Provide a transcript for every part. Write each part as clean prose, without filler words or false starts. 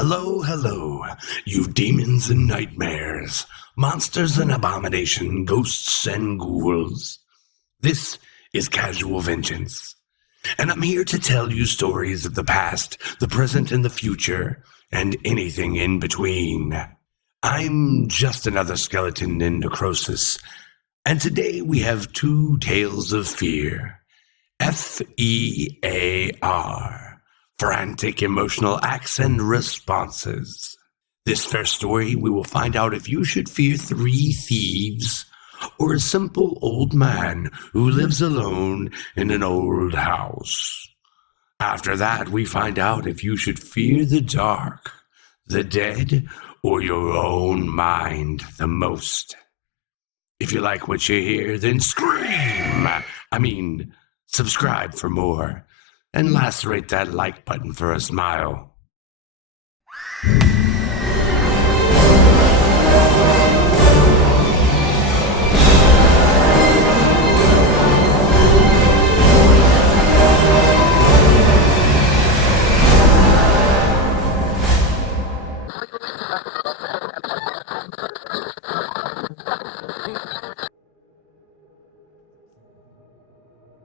Hello, hello, you demons and nightmares, monsters and abomination, ghosts and ghouls. This is Casual Vengeance, and I'm here to tell you stories of the past, the present, and the future, and anything in between. I'm just another skeleton in Necrosis, and today we have two tales of fear. FEAR. Frantic emotional acts and responses. This first story, we will find out if you should fear three thieves or a simple old man who lives alone in an old house. After that, we find out if you should fear the dark, the dead, or your own mind the most. If you like what you hear, then scream! Subscribe for more. And lacerate that like button for a smile.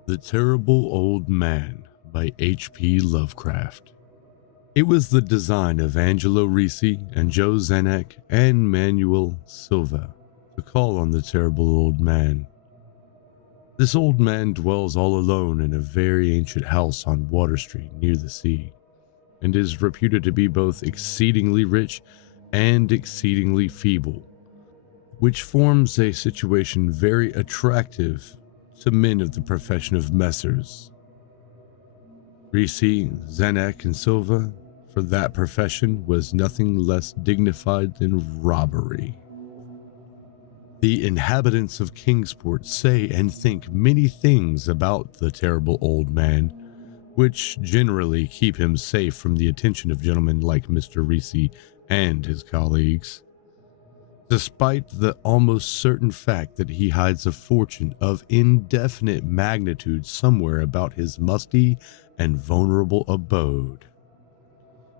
The Terrible Old Man by H.P. Lovecraft. It was the design of Angelo Ricci and Joe Zanuck and Manuel Silva to call on the terrible old man. This old man dwells all alone in a very ancient house on Water Street near the sea, and is reputed to be both exceedingly rich and exceedingly feeble, which forms a situation very attractive to men of the profession of messers. Ricci, Zanuck, and Silva, for that profession, was nothing less dignified than robbery. The inhabitants of Kingsport say and think many things about the terrible old man, which generally keep him safe from the attention of gentlemen like Mr. Ricci and his colleagues, despite the almost certain fact that he hides a fortune of indefinite magnitude somewhere about his musty and vulnerable abode.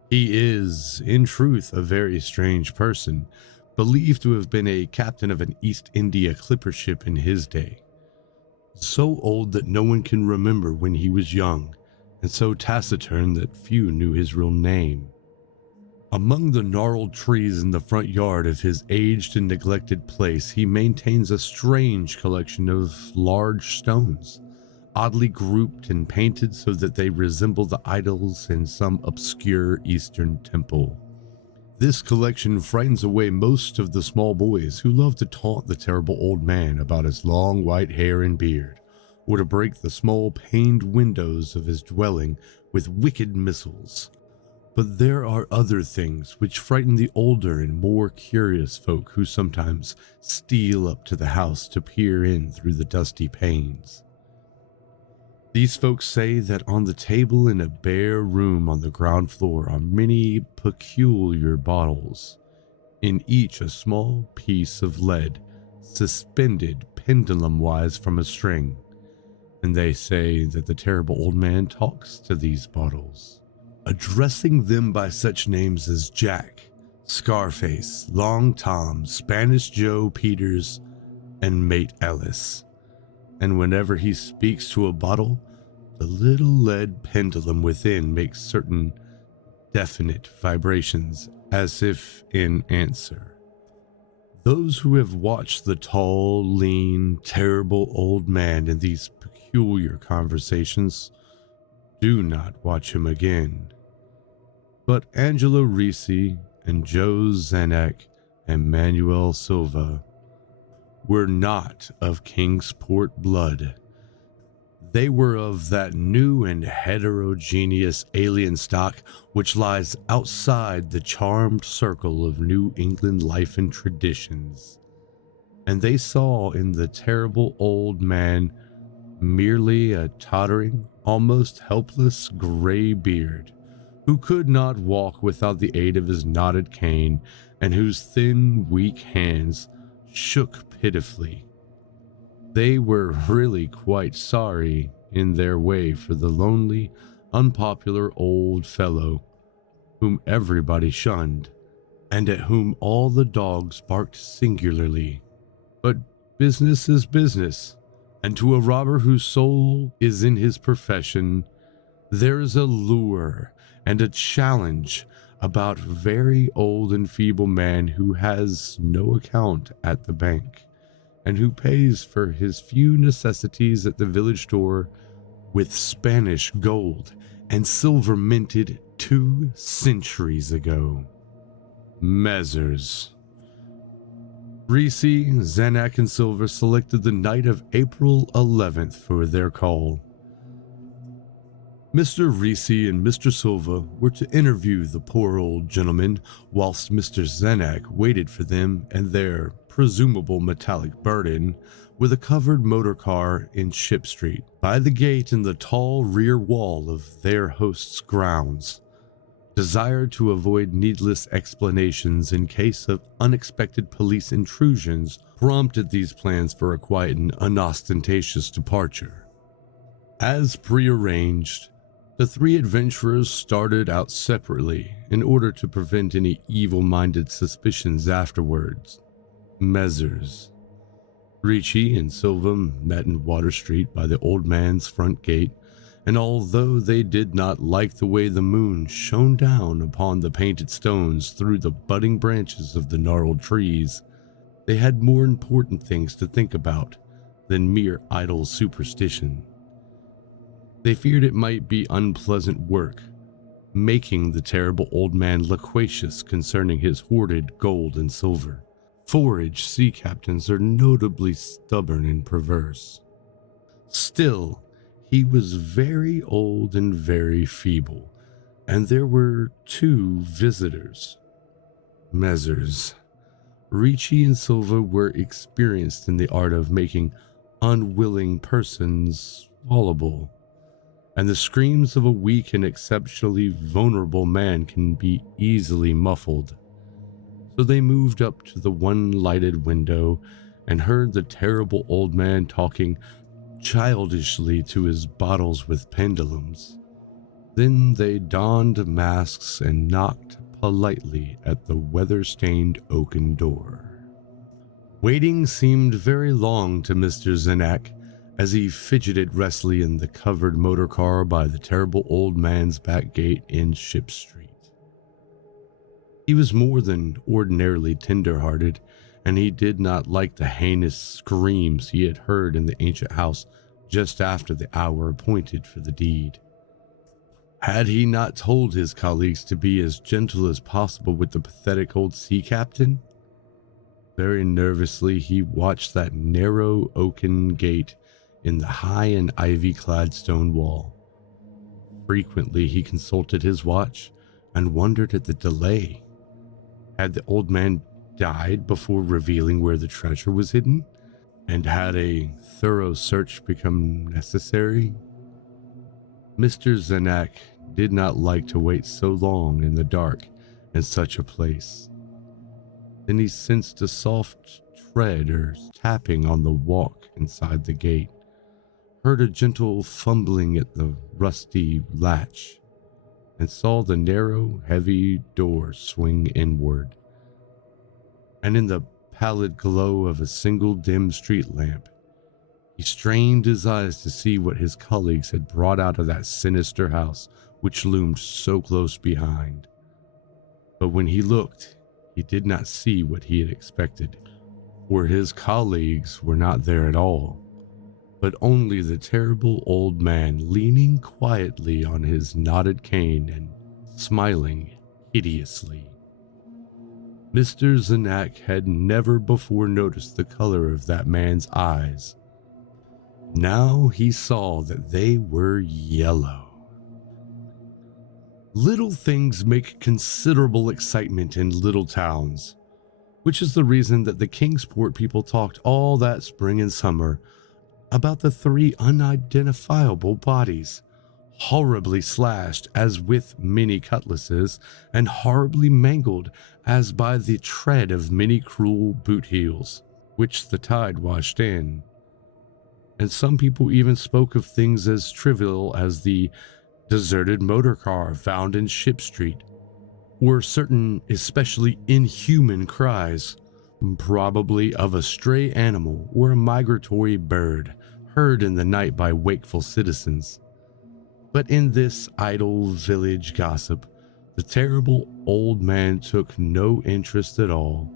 He is, in truth, a very strange person, believed to have been a captain of an East India clipper ship in his day, so old that no one can remember when he was young, and so taciturn that few knew his real name. Among the gnarled trees in the front yard of his aged and neglected place, he maintains a strange collection of large stones, oddly grouped and painted so that they resemble the idols in some obscure Eastern temple. This collection frightens away most of the small boys who love to taunt the terrible old man about his long white hair and beard, or to break the small paned windows of his dwelling with wicked missiles. But there are other things which frighten the older and more curious folk who sometimes steal up to the house to peer in through the dusty panes. These folks say that on the table in a bare room on the ground floor are many peculiar bottles, in each a small piece of lead suspended pendulum-wise from a string, and they say that the terrible old man talks to these bottles, addressing them by such names as Jack, Scarface, Long Tom, Spanish Joe Peters, and Mate Ellis. And whenever he speaks to a bottle, the little lead pendulum within makes certain definite vibrations as if in answer. Those who have watched the tall, lean, terrible old man in these peculiar conversations do not watch him again. But Angelo Ricci and Joe Zanuck and Manuel Silva were not of Kingsport blood. They were of that new and heterogeneous alien stock which lies outside the charmed circle of New England life and traditions, and they saw in the terrible old man merely a tottering, almost helpless gray beard, who could not walk without the aid of his knotted cane, and whose thin, weak hands shook pitifully. They were really quite sorry in their way for the lonely, unpopular old fellow whom everybody shunned, and at whom all the dogs barked singularly. But business is business, and to a robber whose soul is in his profession, there is a lure and a challenge about very old and feeble man who has no account at the bank, and who pays for his few necessities at the village store with Spanish gold and silver minted 2 centuries ago. Measures. Reese, Zanuck, and Silver selected the night of April 11th for their call. Mr. Reese and Mr. Silva were to interview the poor old gentleman, whilst Mr. Zanuck waited for them and their presumable metallic burden with a covered motor car in Ship Street, by the gate in the tall rear wall of their host's grounds. Desire to avoid needless explanations in case of unexpected police intrusions prompted these plans for a quiet and unostentatious departure. As prearranged, the 3 adventurers started out separately in order to prevent any evil-minded suspicions afterwards. Measures. Ricci and Silva met in Water Street by the old man's front gate, and although they did not like the way the moon shone down upon the painted stones through the budding branches of the gnarled trees, they had more important things to think about than mere idle superstition. They feared it might be unpleasant work, making the terrible old man loquacious concerning his hoarded gold and silver. Forage sea captains are notably stubborn and perverse. Still, he was very old and very feeble, and there were 2 visitors. Measures. Ricci and Silva were experienced in the art of making unwilling persons swallowable, and the screams of a weak and exceptionally vulnerable man can be easily muffled. So they moved up to the one lighted window and heard the terrible old man talking childishly to his bottles with pendulums. Then they donned masks and knocked politely at the weather-stained oaken door. Waiting seemed very long to Mr. Zanuck as he fidgeted restlessly in the covered motor car by the terrible old man's back gate in Ship Street. He was more than ordinarily tender-hearted, and he did not like the heinous screams he had heard in the ancient house just after the hour appointed for the deed. Had he not told his colleagues to be as gentle as possible with the pathetic old sea captain? Very nervously he watched that narrow oaken gate in the high and ivy-clad stone wall. Frequently he consulted his watch and wondered at the delay. Had the old man died before revealing where the treasure was hidden? And had a thorough search become necessary? Mr. Zanuck did not like to wait so long in the dark in such a place. Then he sensed a soft tread or tapping on the walk inside the gate, heard a gentle fumbling at the rusty latch, and saw the narrow, heavy door swing inward. And in the pallid glow of a single dim street lamp, he strained his eyes to see what his colleagues had brought out of that sinister house which loomed so close behind. But when he looked, he did not see what he had expected, for his colleagues were not there at all, but only the terrible old man leaning quietly on his knotted cane and smiling hideously. Mr. Zanuck had never before noticed the color of that man's eyes. Now he saw that they were yellow. Little things make considerable excitement in little towns, which is the reason that the Kingsport people talked all that spring and summer about the 3 unidentifiable bodies, horribly slashed as with many cutlasses, and horribly mangled as by the tread of many cruel boot heels, which the tide washed in. And some people even spoke of things as trivial as the deserted motor car found in Ship Street, were certain especially inhuman cries, probably of a stray animal or a migratory bird heard in the night by wakeful citizens. But in this idle village gossip, the terrible old man took no interest at all.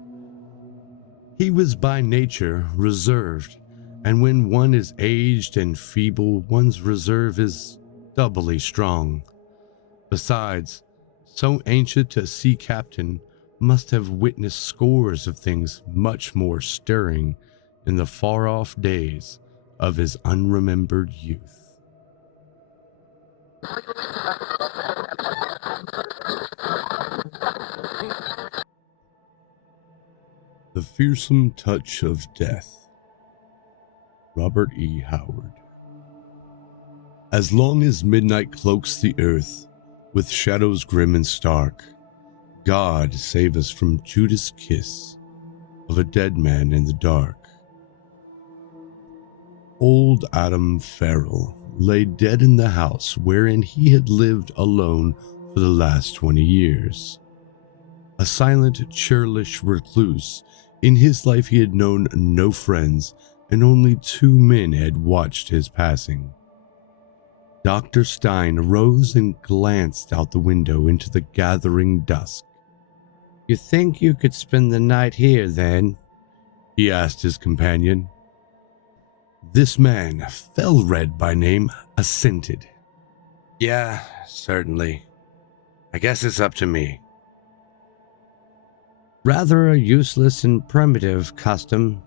He was by nature reserved, and when one is aged and feeble, one's reserve is doubly strong. Besides, so ancient a sea captain must have witnessed scores of things much more stirring in the far-off days of his unremembered youth. The Fearsome Touch of Death. Robert E. Howard. As long as midnight cloaks the earth with shadows grim and stark, God save us from Judas' kiss of a dead man in the dark. Old Adam Farrell lay dead in the house wherein he had lived alone for the last 20 years. A silent, churlish recluse, in his life he had known no friends, and only 2 men had watched his passing. Dr. Stein rose and glanced out the window into the gathering dusk. "You think you could spend the night here, then?" he asked his companion. This man, Fellred by name, assented. "Yeah, certainly. I guess it's up to me." "Rather a useless and primitive custom,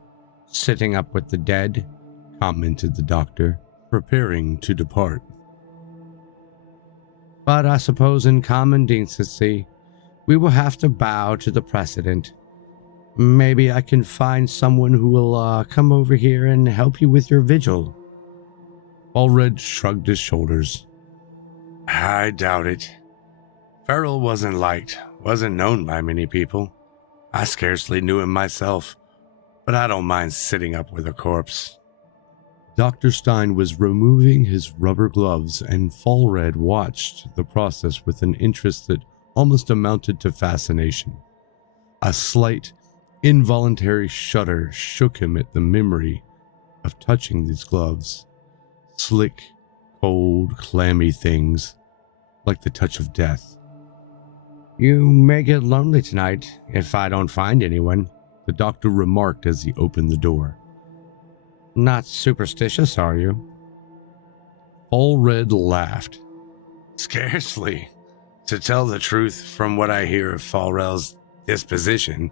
sitting up with the dead," commented the doctor, preparing to depart. "But I suppose in common decency, we will have to bow to the precedent. Maybe I can find someone who will come over here and help you with your vigil." Fellred shrugged his shoulders. "I doubt it. Farrell wasn't known by many people. I scarcely knew him myself, but I don't mind sitting up with a corpse." Dr. Stein was removing his rubber gloves, and Fellred watched the process with an interest that almost amounted to fascination. A slight, involuntary shudder shook him at the memory of touching these gloves. Slick, cold, clammy things, like the touch of death. "You may get lonely tonight if I don't find anyone," the doctor remarked as he opened the door. "Not superstitious, are you?" Fellred laughed. "Scarcely. To tell the truth, from what I hear of Farrell's disposition,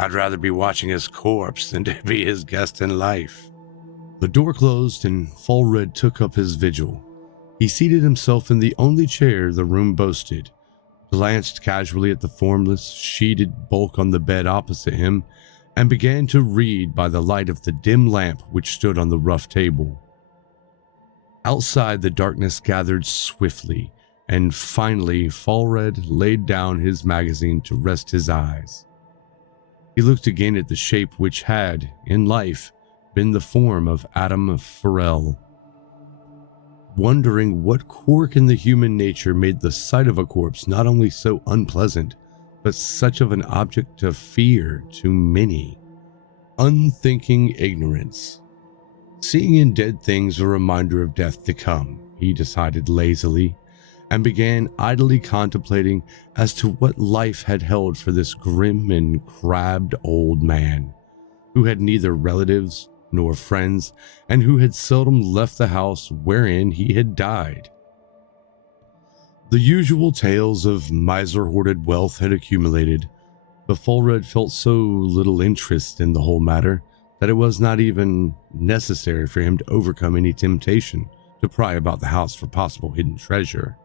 I'd rather be watching his corpse than to be his guest in life." The door closed and Fellred took up his vigil. He seated himself in the only chair the room boasted, glanced casually at the formless, sheeted bulk on the bed opposite him, and began to read by the light of the dim lamp which stood on the rough table. Outside, the darkness gathered swiftly, and finally Fellred laid down his magazine to rest his eyes. He looked again at the shape which had, in life, been the form of Adam Farrell, wondering what quirk in the human nature made the sight of a corpse not only so unpleasant, but such of an object of fear to many. Unthinking ignorance. Seeing in dead things a reminder of death to come, he decided lazily, and began idly contemplating as to what life had held for this grim and crabbed old man, who had neither relatives nor friends, and who had seldom left the house wherein he had died. The usual tales of miser-hoarded wealth had accumulated, but Fellred felt so little interest in the whole matter that it was not even necessary for him to overcome any temptation to pry about the house for possible hidden treasure.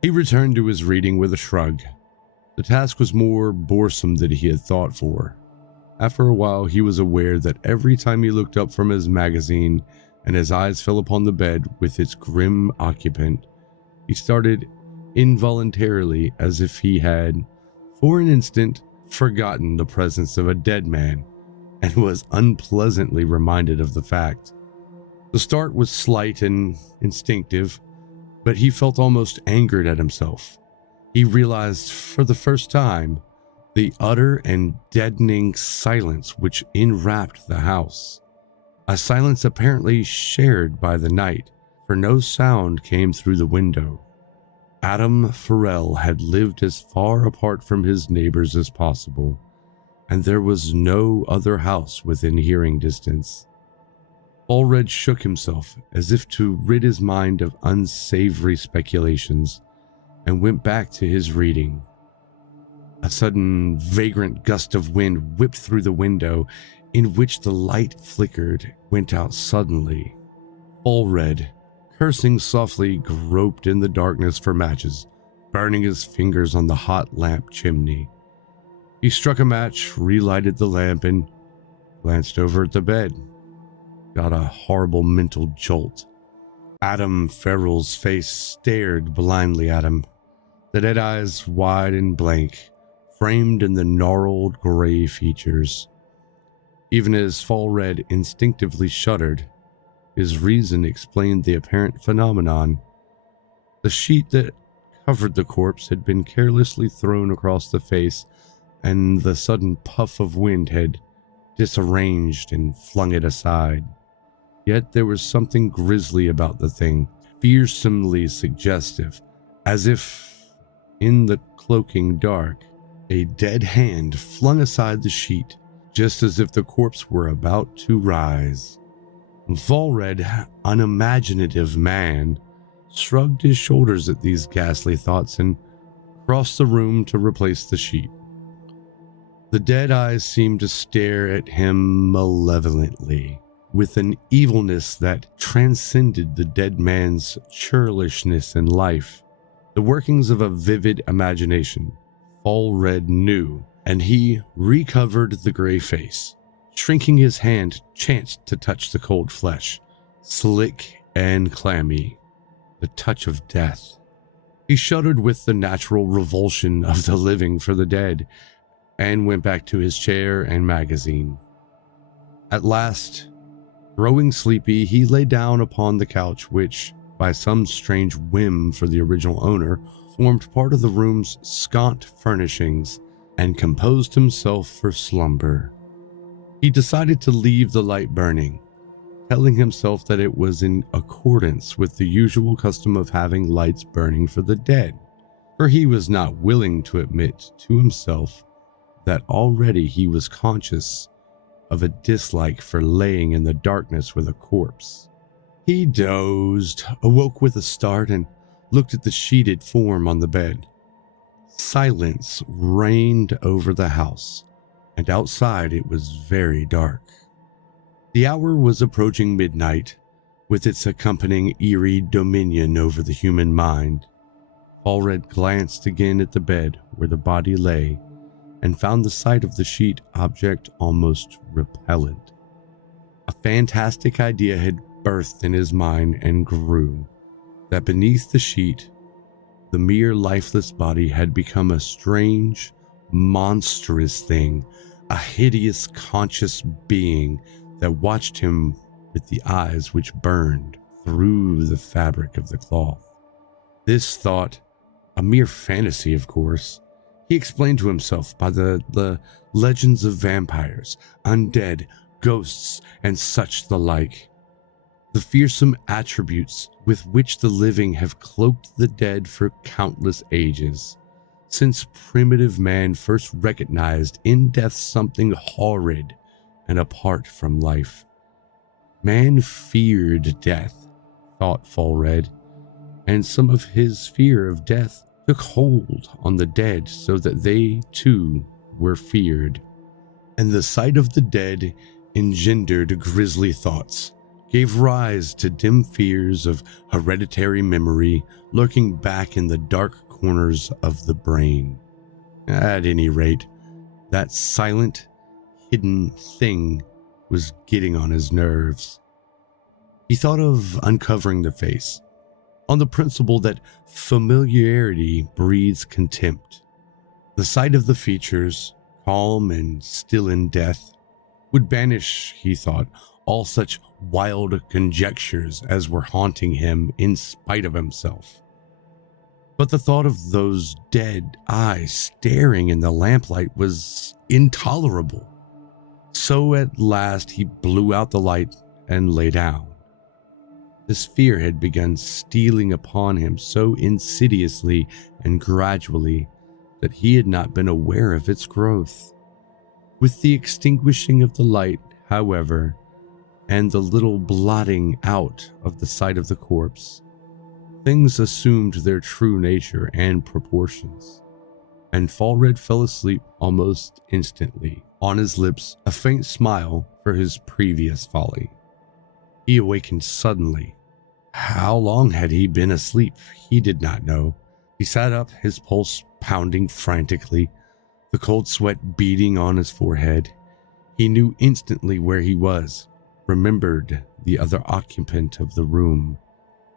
He returned to his reading with a shrug. The task was more boresome than he had thought for. After a while, he was aware that every time he looked up from his magazine and his eyes fell upon the bed with its grim occupant, he started involuntarily as if he had, for an instant, forgotten the presence of a dead man and was unpleasantly reminded of the fact. The start was slight and instinctive, but he felt almost angered at himself. he realized for the first time the utter and deadening silence which enwrapped the house. A silence apparently shared by the night, for no sound came through the window. Adam Farrell had lived as far apart from his neighbors as possible, and there was no other house within hearing distance. Allred shook himself as if to rid his mind of unsavory speculations and went back to his reading. A sudden, vagrant gust of wind whipped through the window, in which the light flickered, went out suddenly. Allred, cursing softly, groped in the darkness for matches, burning his fingers on the hot lamp chimney. He struck a match, relighted the lamp, and glanced over at the bed. Got a horrible mental jolt. Adam Farrell's face stared blindly at him, the dead eyes wide and blank, framed in the gnarled gray features. Even as Fallred instinctively shuddered, his reason explained the apparent phenomenon. The sheet that covered the corpse had been carelessly thrown across the face, and the sudden puff of wind had disarranged and flung it aside. Yet there was something grisly about the thing, fearsomely suggestive, as if, in the cloaking dark, a dead hand flung aside the sheet, just as if the corpse were about to rise. Volred, unimaginative man, shrugged his shoulders at these ghastly thoughts and crossed the room to replace the sheet. The dead eyes seemed to stare at him malevolently, with an evilness that transcended the dead man's churlishness in life. The workings of a vivid imagination, Fallred knew, and he recovered the gray face. Shrinking his hand chanced to touch the cold flesh, slick and clammy, the touch of death. He shuddered with the natural revulsion of the living for the dead, and went back to his chair and magazine. At last, growing sleepy, he lay down upon the couch which, by some strange whim for the original owner, formed part of the room's scant furnishings, and composed himself for slumber. He decided to leave the light burning, telling himself that it was in accordance with the usual custom of having lights burning for the dead, for he was not willing to admit to himself that already he was conscious of a dislike for laying in the darkness with a corpse. He dozed, awoke with a start, and looked at the sheeted form on the bed. Silence reigned over the house, and outside it was very dark. The hour was approaching midnight, with its accompanying eerie dominion over the human mind. Fallred glanced again at the bed where the body lay, and found the sight of the sheet object almost repellent. A fantastic idea had birthed in his mind and grew, that beneath the sheet, the mere lifeless body had become a strange, monstrous thing, a hideous conscious being that watched him with the eyes which burned through the fabric of the cloth. This thought, a mere fantasy of course, he explained to himself by the legends of vampires, undead, ghosts, and such the like. The fearsome attributes with which the living have cloaked the dead for countless ages, since primitive man first recognized in death something horrid and apart from life. Man feared death, thought Fallred, and some of his fear of death took hold on the dead so that they too were feared. And the sight of the dead engendered grisly thoughts, gave rise to dim fears of hereditary memory lurking back in the dark corners of the brain. At any rate, that silent, hidden thing was getting on his nerves. He thought of uncovering the face, on the principle that familiarity breeds contempt. The sight of the features, calm and still in death, would banish, he thought, all such wild conjectures as were haunting him in spite of himself. But the thought of those dead eyes staring in the lamplight was intolerable. So at last he blew out the light and lay down. This fear had begun stealing upon him so insidiously and gradually that he had not been aware of its growth. With the extinguishing of the light, however, and the little blotting out of the sight of the corpse, things assumed their true nature and proportions, and Fallred fell asleep almost instantly, on his lips a faint smile for his previous folly. He awakened suddenly. How long had he been asleep? He did not know. He sat up, his pulse pounding frantically, the cold sweat beading on his forehead. He knew instantly where he was, remembered the other occupant of the room.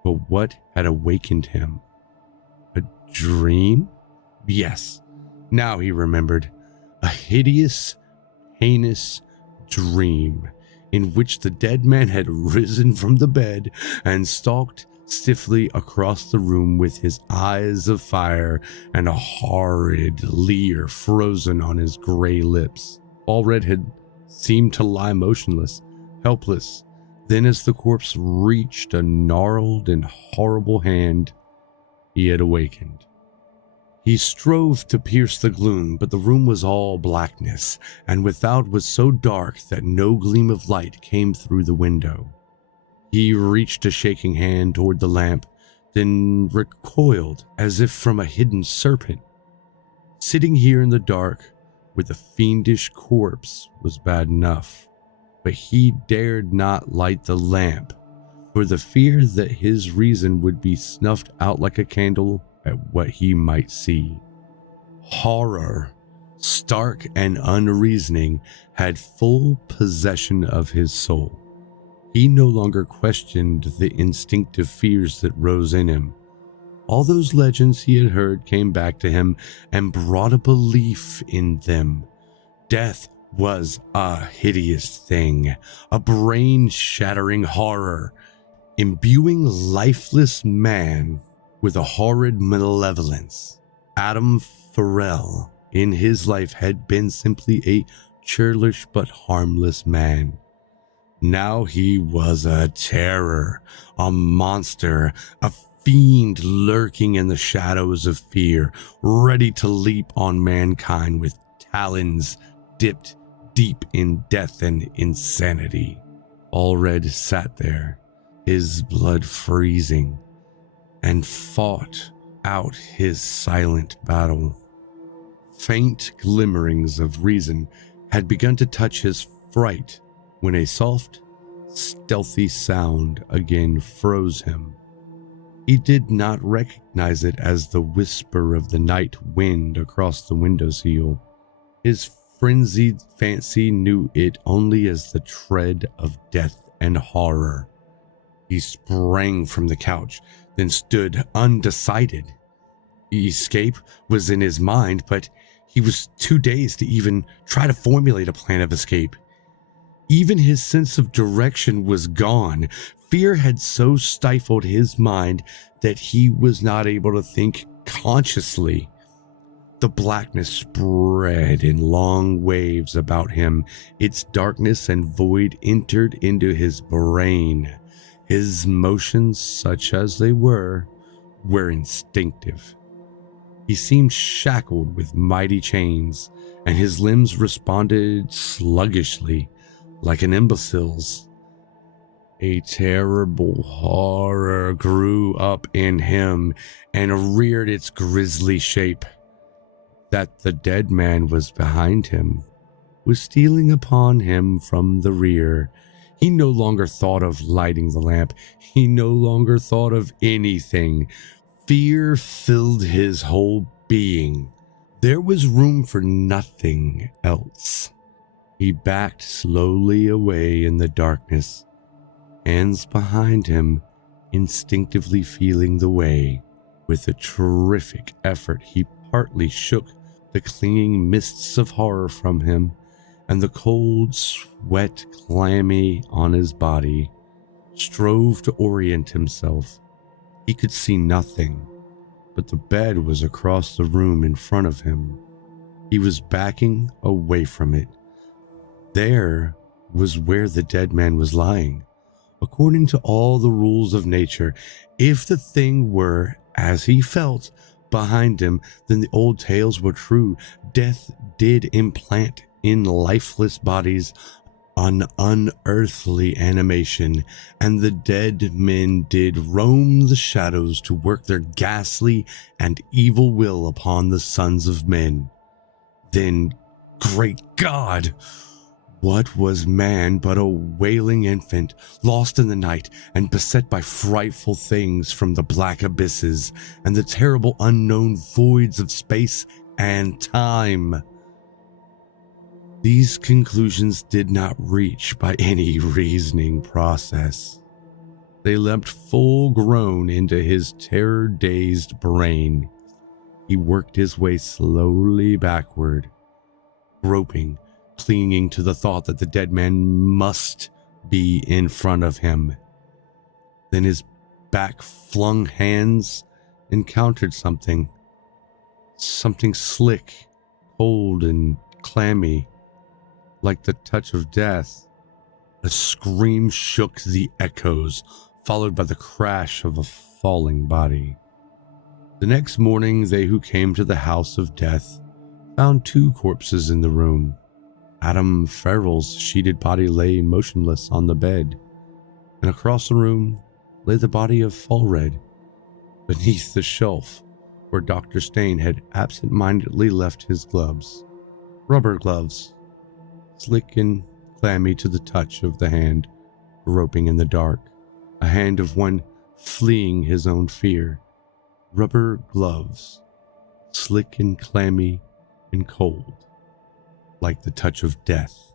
But what had awakened him? A dream? Yes, now he remembered. A hideous, heinous dream in which the dead man had risen from the bed and stalked stiffly across the room with his eyes of fire and a horrid leer frozen on his gray lips. Fallred had seemed to lie motionless, helpless. Then as the corpse reached a gnarled and horrible hand, he had awakened. He strove to pierce the gloom, but the room was all blackness, and without was so dark that no gleam of light came through the window. He reached a shaking hand toward the lamp, then recoiled as if from a hidden serpent. Sitting here in the dark with a fiendish corpse was bad enough, but he dared not light the lamp, for the fear that his reason would be snuffed out like a candle at what he might see. Horror, stark and unreasoning, had full possession of his soul. He no longer questioned the instinctive fears that rose in him. All those legends he had heard came back to him and brought a belief in them. Death was a hideous thing, a brain-shattering horror, imbuing lifeless man with a horrid malevolence. Adam Farrell, in his life, had been simply a churlish but harmless man. Now he was a terror, a monster, a fiend lurking in the shadows of fear, ready to leap on mankind with talons dipped deep in death and insanity. Fallred sat there, his blood freezing, and fought out his silent battle. Faint glimmerings of reason had begun to touch his fright when a soft, stealthy sound again froze him. He did not recognize it as the whisper of the night wind across the windowsill. His frenzied fancy knew it only as the tread of death and horror. He sprang from the couch, then stood undecided. Escape was in his mind, but he was too dazed to even try to formulate a plan of escape. Even his sense of direction was gone. Fear had so stifled his mind that he was not able to think consciously. The blackness spread in long waves about him. Its darkness and void entered into his brain. His motions, such as they were instinctive. He seemed shackled with mighty chains, and his limbs responded sluggishly, like an imbecile's. A terrible horror grew up in him and reared its grisly shape. That the dead man was behind him, was stealing upon him from the rear. He no longer thought of lighting the lamp. He no longer thought of anything. Fear filled his whole being. There was room for nothing else. He backed slowly away in the darkness, hands behind him, instinctively feeling the way. With a terrific effort, he partly shook the clinging mists of horror from him, and the cold sweat clammy on his body, strove to orient himself. He could see nothing. but the bed was across the room in front of him. He was backing away from it. There was where the dead man was lying. According to all the rules of nature, if the thing were, as he felt, behind him, then the old tales were true. Death did implant in lifeless bodies an unearthly animation, and the dead men did roam the shadows to work their ghastly and evil will upon the sons of men. Then, great God! What was man but a wailing infant, lost in the night and beset by frightful things from the black abysses and the terrible unknown voids of space and time? These conclusions did not reach by any reasoning process. They leapt full grown into his terror-dazed brain. He worked his way slowly backward, groping, clinging to the thought that the dead man must be in front of him. Then his back-flung hands encountered something slick, cold, and clammy, like the touch of death. A scream shook the echoes, followed by the crash of a falling body. The next morning, they who came to the house of death found 2 corpses in the room. Adam Farrell's sheeted body lay motionless on the bed, and across the room lay the body of Fallred, beneath the shelf where Dr. Stain had absent-mindedly left his gloves. Rubber gloves, slick and clammy to the touch of the hand groping in the dark, a hand of one fleeing his own fear. Rubber gloves, slick and clammy and cold, like the touch of death.